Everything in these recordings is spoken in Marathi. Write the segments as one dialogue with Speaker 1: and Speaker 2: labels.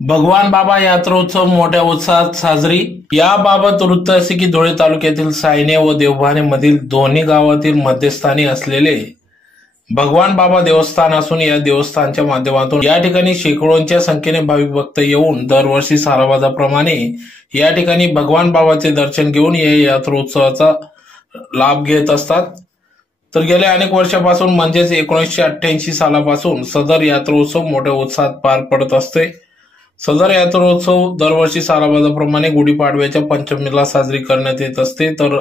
Speaker 1: भगवान बाबा यात्रोत्सव मोठ्या उत्साहात साजरी. याबाबत वृत्त असे की धुळे तालुक्यातील सायने व देवभाने मधील दोन्ही गावातील मध्यस्थानी असलेले भगवान बाबा देवस्थान असून या देवस्थानच्या माध्यमातून या ठिकाणी शेकडोंच्या संख्येने भाविक भक्त येऊन दरवर्षी सालाबादाप्रमाणे या ठिकाणी भगवान बाबाचे दर्शन घेऊन या यात्रोत्सवाचा लाभ घेत असतात. तर गेल्या अनेक वर्षापासून म्हणजेच एकोणीसशे अठ्ठ्याऐंशी सालापासून सदर यात्रोत्सव मोठ्या उत्साहात पार पडत असते. सदर यात्रोत्सव दरवर्षी सालाबाजाप्रमाणे गुढीपाडव्याच्या पंचमीला साजरी करण्यात येत असते. तर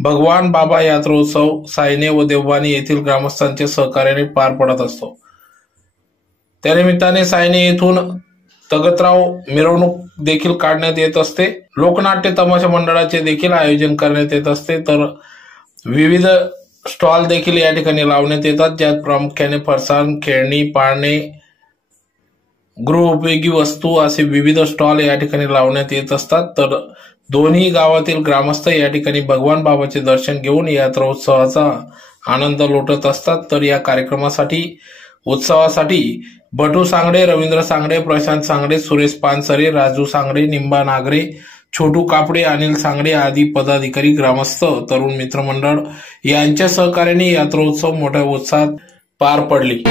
Speaker 1: भगवान बाबा यात्रोत्सव सायने व देवबानी येथील ग्रामस्थांच्या सहकार्याने पार पडत असतो. त्यानिमित्ताने सायने येथून तगतराव मिरवणूक देखील काढण्यात येत असते. लोकनाट्य तमाशा मंडळाचे देखील आयोजन करण्यात येत असते. तर विविध स्टॉल देखील या ठिकाणी लावण्यात येतात. ज्यात प्रामुख्याने फरसाण खेळणी पाळणे गृहोपयोगी वस्तू असे विविध स्टॉल या ठिकाणी लावण्यात येत असतात. तर दोन्ही गावातील ग्रामस्थ या ठिकाणी भगवान बाबाचे दर्शन घेऊन यात्रोत्सवाचा आनंद लुटत असतात. तर या कार्यक्रमासाठी उत्सवासाठी बटू सांगडे रवींद्र सांगडे प्रशांत सांगडे सुरेश पानसरे राजू सांगडे निंबा नागरे छोटू कापडे अनिल सांगडे आदी पदाधिकारी ग्रामस्थ तरुण मित्रमंडळ यांच्या सहकार्याने यात्रोत्सव मोठ्या उत्साहात पार पडली.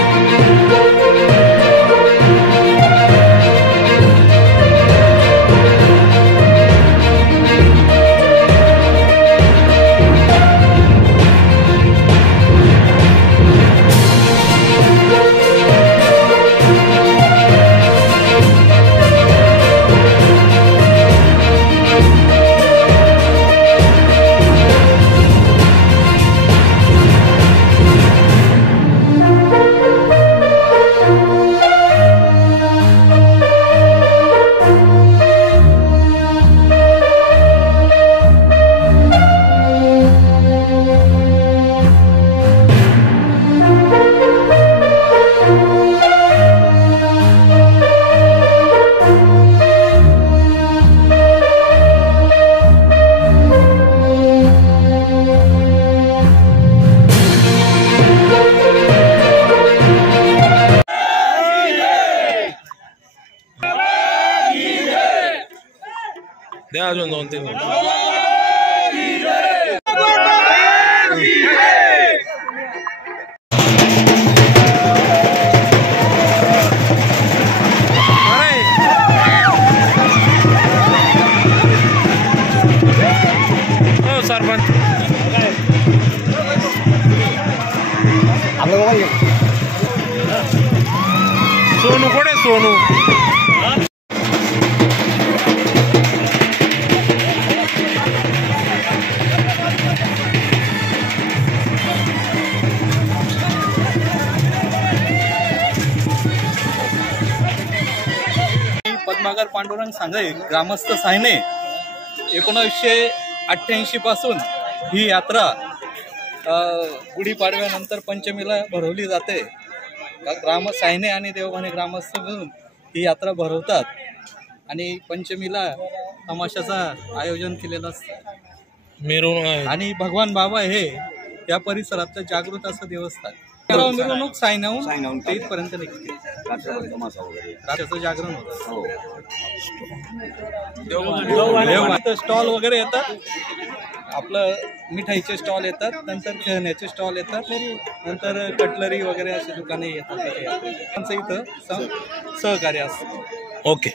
Speaker 1: द्या अजून दोन तीन हो सरपंच सोनू कुठे सोनू
Speaker 2: पद्माकर पांडुरंग सांगळे ग्रामस्थ सायने एकोणीसशे अठ्ठ्याऐंशी पासून ही यात्रा गुढीपाडव्यानंतर पंचमीला भरवली जाते. ग्राम सायने आणि देवभाने ग्रामस्थ मिळून ही यात्रा भरवतात आणि पंचमीला तमाशाचं आयोजन केलेलं असतं.
Speaker 1: मिरवणूक
Speaker 2: आणि भगवान बाबा हे या परिसरातलं जागृत असं देवस्थान. मिरवणूक सायनाहून ते इथपर्यंत निघते जागरण होतं. देवभान स्टॉल वगैरे येतात. आपलं मिठाईचे स्टॉल येतात नंतर खेळण्याचे स्टॉल येतात नंतर कटलरी वगैरे अशी दुकाने येतात. त्यांचं इथं सह- सहकार्य असतं.
Speaker 1: ओके.